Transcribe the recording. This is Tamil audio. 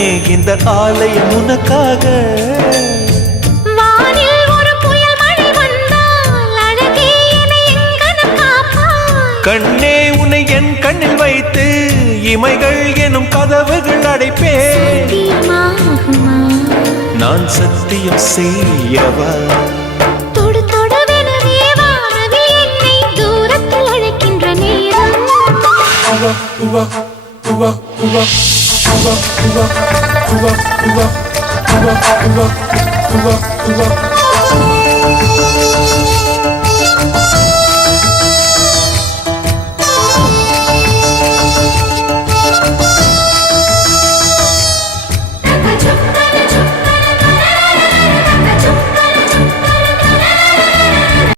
கண்ணே இந்த ஆலயம் உனக்காக. வானில் ஒரு புயல் மழை வந்தால் அழகே என்னை எங்கனம் காப்பாய். கண்ணே உன்னை என் கண்ணில் வைத்து இமைகள் எனும் கதவுகள் அடைப்பேன். சத்தியமாகுமா? நான் சத்தியம் செய்யவா? தொடு தொடுவெனவே வானவில் என்னை தூரத்தில் அழைக்கின்ற நேரம்.